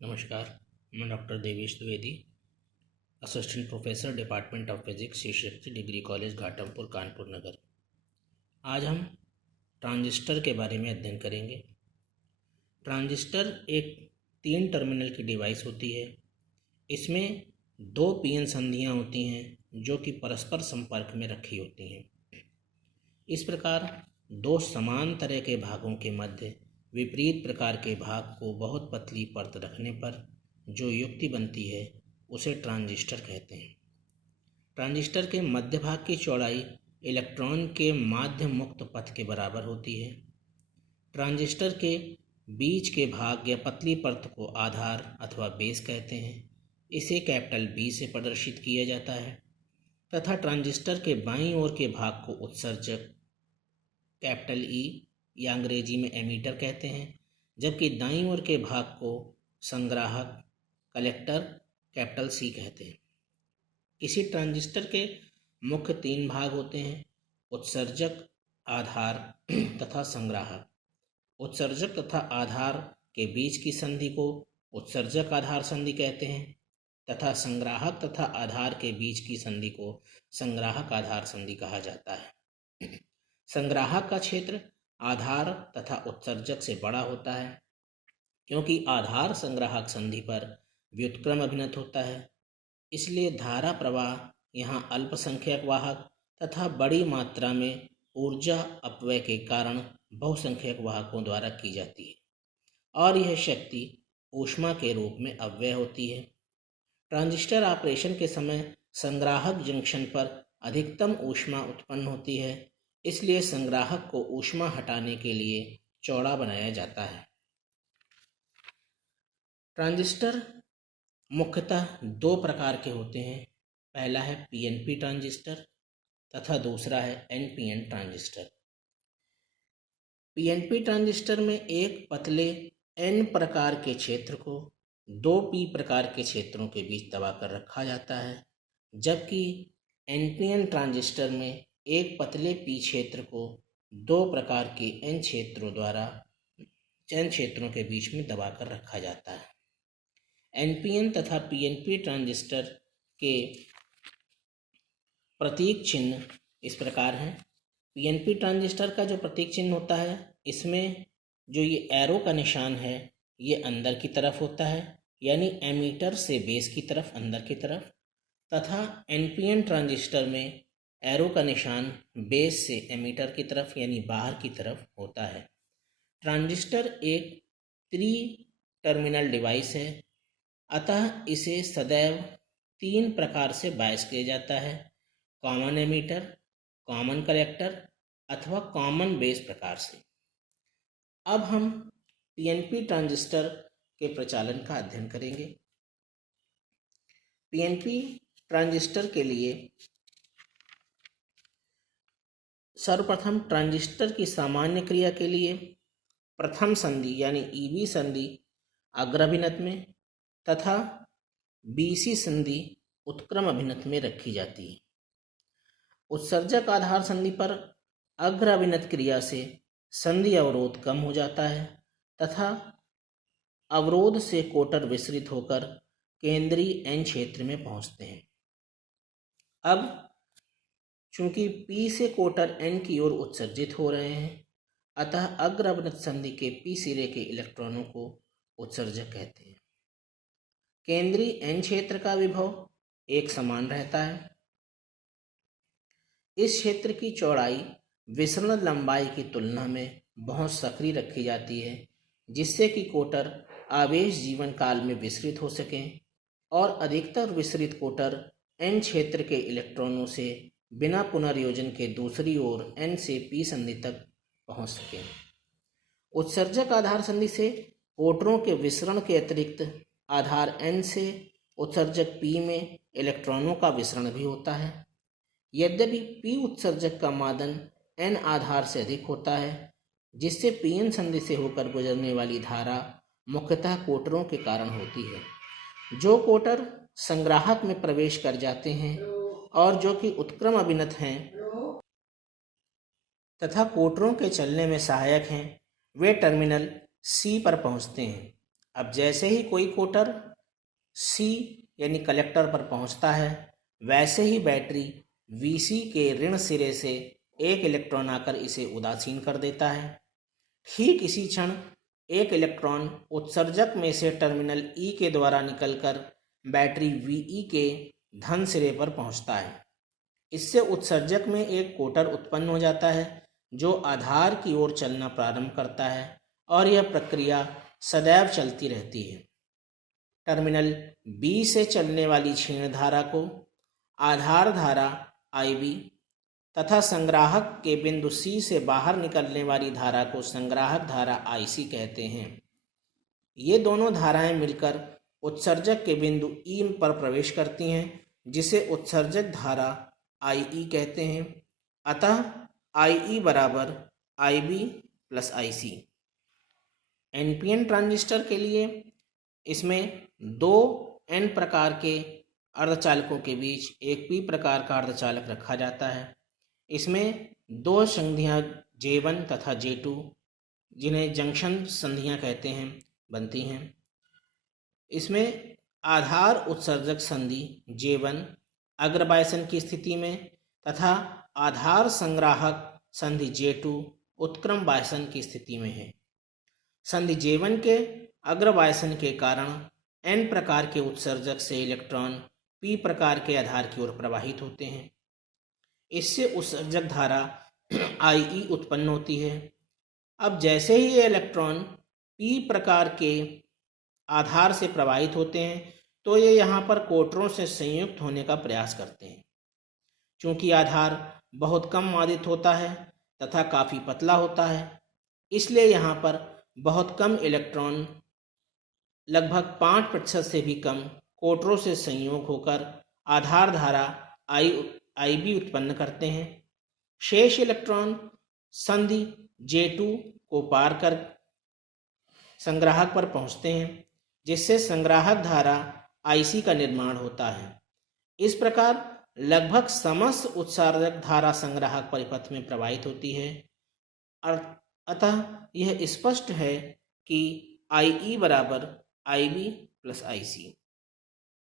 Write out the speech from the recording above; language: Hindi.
नमस्कार। मैं doctor Devesh Dwivedi, assistant professor department of physics, Shri Shakti degree college Ghatampur, Kanpur नगर। आज हम ट्रांजिस्टर के बारे में अध्ययन करेंगे। ट्रांजिस्टर एक 3 टर्मिनल की डिवाइस होती है। इसमें 2 पीएन संधियाँ होती हैं जो कि परस्पर संपर्क में रखी होती हैं। इस प्रकार 2 समान तरह के भागों के मध्य विपरीत प्रकार के भाग को बहुत पतली परत रखने पर जो युक्ति बनती है उसे ट्रांजिस्टर कहते हैं। ट्रांजिस्टर के मध्य भाग की चौड़ाई इलेक्ट्रॉन के माध्य मुक्त पथ के बराबर होती है। ट्रांजिस्टर के बीच के भाग या पतली परत को आधार अथवा बेस कहते हैं। इसे कैपिटल बी से प्रदर्शित किया जाता है तथा ट्रांजिस्टर के बाईं ओर के भाग को उत्सर्जक कैपिटल ई या अंग्रेजी में एमीटर कहते हैं, जबकि दाईं ओर के भाग को संग्राहक कलेक्टर कैपिटल सी कहते हैं। किसी ट्रांजिस्टर के मुख्य 3 भाग होते हैं: उत्सर्जक, आधार तथा संग्राहक। उत्सर्जक तथा आधार के बीच की संधि को उत्सर्जक आधार संधि कहते हैं तथा संग्राहक तथा आधार के बीच की संधि को संग्राहक आधार संधि कहा जाता है। संग्राहक का क्षेत्र आधार तथा उत्सर्जक से बड़ा होता है क्योंकि आधार संग्राहक संधि पर व्युत्क्रम अभिनत होता है। इसलिए धारा प्रवाह यहाँ अल्पसंख्यक वाहक तथा बड़ी मात्रा में ऊर्जा अपव्यय के कारण बहुसंख्यक वाहकों द्वारा की जाती है और यह शक्ति ऊष्मा के रूप में अपव्यय होती है। ट्रांजिस्टर ऑपरेशन के समय संग्राहक जंक्शन पर अधिकतम ऊष्मा उत्पन्न होती है, इसलिए संग्राहक को ऊष्मा हटाने के लिए चौड़ा बनाया जाता है। ट्रांजिस्टर मुख्यतः 2 प्रकार के होते हैं। पहला है पीएनपी ट्रांजिस्टर तथा दूसरा है एनपीएन ट्रांजिस्टर। पीएनपी ट्रांजिस्टर में एक पतले एन प्रकार के क्षेत्र को 2 पी प्रकार के क्षेत्रों के बीच दबाकर रखा जाता है, जबकि एनपीएन ट्रांजिस्टर में एक पतले पी क्षेत्र को 2 प्रकार के एन क्षेत्रों के बीच में दबाकर रखा जाता है। एनपीएन तथा पीएनपी ट्रांजिस्टर के प्रतीक चिन्ह इस प्रकार हैं। पीएनपी ट्रांजिस्टर का जो प्रतीक चिन्ह होता है, इसमें जो ये एरो का निशान है ये अंदर की तरफ होता है, यानी एमीटर से बेस की तरफ, अंदर की तरफ, तथा एनपीएन ट्रांजिस्टर में एरो का निशान बेस से एमीटर की तरफ यानी बाहर की तरफ होता है। ट्रांजिस्टर एक 3 टर्मिनल डिवाइस है, अतः इसे सदैव 3 प्रकार से बायस किया जाता है: कॉमन एमीटर, कॉमन कलेक्टर अथवा कॉमन बेस प्रकार से। अब हम पीएनपी ट्रांजिस्टर के प्रचालन का अध्ययन करेंगे। पीएनपी ट्रांजिस्टर के लिए सर्वप्रथम ट्रांजिस्टर की सामान्य क्रिया के लिए प्रथम संधि यानी ईबी संधि अग्राभिनत में तथा बीसी संधि उत्क्रम अभिनत में रखी जाती है। उत्सर्जक आधार संधि पर अग्राभिनत क्रिया से संधि अवरोध कम हो जाता है तथा अवरोध से कोटर विसरित होकर केंद्रीय एन क्षेत्र में पहुंचते हैं। अब चूंकि पी से कोटर एन की ओर उत्सर्जित हो रहे हैं, अतः अग्राभिनत संधि के पी सिरे के इलेक्ट्रॉनों को उत्सर्जक कहते हैं। केंद्रीय एन क्षेत्र का विभव एक समान रहता है। इस क्षेत्र की चौड़ाई विसरण लंबाई की तुलना में बहुत सक्रिय रखी जाती है, जिससे कि कोटर आवेश जीवन काल में विसरित हो सकें और अधिकतर विसरित कोटर एन क्षेत्र के इलेक्ट्रॉनों से बिना पुनर्योजन के दूसरी ओर एन से पी संधि तक पहुंच सकें। उत्सर्जक आधार संधि से कोटरों के विसरण के अतिरिक्त आधार एन से उत्सर्जक पी में इलेक्ट्रॉनों का विसरण भी होता है। यद्यपि पी उत्सर्जक का मादन एन आधार से अधिक होता है, जिससे पीएन संधि से होकर गुजरने वाली धारा मुख्यतः कोटरों के कारण होती है। जो कोटर संग्राहक में प्रवेश कर जाते हैं और जो कि उत्क्रम अभिनत हैं तथा कोटरों के चलने में सहायक हैं, वे टर्मिनल सी पर पहुंचते हैं। अब जैसे ही कोई कोटर सी यानी कलेक्टर पर पहुंचता है, वैसे ही बैटरी Vc के ऋण सिरे से एक इलेक्ट्रॉन आकर इसे उदासीन कर देता है। ठीक इसी क्षण एक इलेक्ट्रॉन उत्सर्जक में से टर्मिनल E के द्वारा निकलकर बैटरी Ve के धन सिरे पर पहुंचता है। इससे उत्सर्जक में एक कोटर उत्पन्न हो जाता है जो आधार की ओर चलना प्रारंभ करता है और यह प्रक्रिया सदैव चलती रहती है। टर्मिनल B से चलने वाली क्षीण धारा को आधार धारा IB तथा संग्राहक के बिंदु C से बाहर निकलने वाली धारा को संग्राहक धारा IC कहते हैं। ये दोनों धाराएं मिलकर उत्सर्जक के बिंदु E पर प्रवेश करती हैं, जिसे उत्सर्जक धारा IE कहते हैं। अतः IE बराबर IB plus IC। NPN transistor के लिए इसमें दो N प्रकार के अर्धचालकों के बीच एक P प्रकार का अर्धचालक रखा जाता है। इसमें दो संधियां J1 तथा J2, जिन्हें जंक्शन संधियां कहते हैं, बनती हैं। इसमें आधार उत्सर्जक संधि J1 अग्रबायसन की स्थिति में तथा आधार संग्राहक संधि J2 उत्क्रम बायसन की स्थिति में है। संधि J1 के अग्रबायसन के कारण N प्रकार के उत्सर्जक से इलेक्ट्रॉन P प्रकार के आधार की ओर प्रवाहित होते हैं। इससे उत्सर्जक धारा IE उत्पन्न होती है। अब जैसे ही ये इलेक्ट्रॉन P प्रकार के आधार से प्रवाहित होते हैं तो ये यहाँ पर कोटरों से संयुक्त होने का प्रयास करते हैं। चूँकि आधार बहुत कम मादित होता है तथा काफ़ी पतला होता है, इसलिए यहाँ पर बहुत कम इलेक्ट्रॉन, लगभग 5% से भी कम, कोटरों से संयोग होकर आधार धारा IB उत्पन्न करते हैं। शेष इलेक्ट्रॉन संधि J2 को पार कर संग्राहक पर पहुंचते हैं, जिससे संग्राहक धारा IC का निर्माण होता है। इस प्रकार लगभग समस्त उत्सर्जक धारा संग्राहक परिपथ में प्रवाहित होती है। अतः यह स्पष्ट है कि IE बराबर IB प्लस IC।